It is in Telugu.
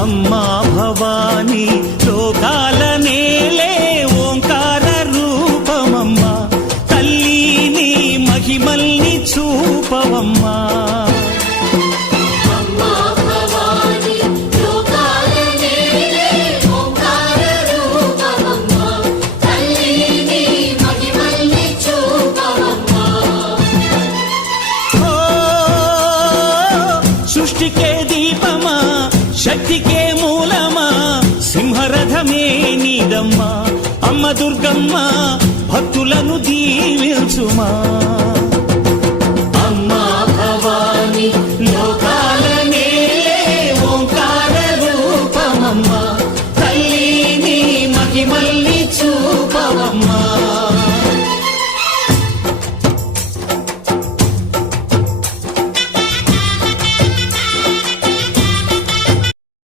అమ్మా భవానీ లోకాల నేలే ఓంకార రూపమమ్మా, తల్లి నీ మహిమల్ని చూపవమ్మా. సృష్టికే దీపమా, శక్తికే మూలమా, సింహరథమే నీదమ్మా. అమ్మ దుర్గమ్మ భక్తులను దీవించుమా.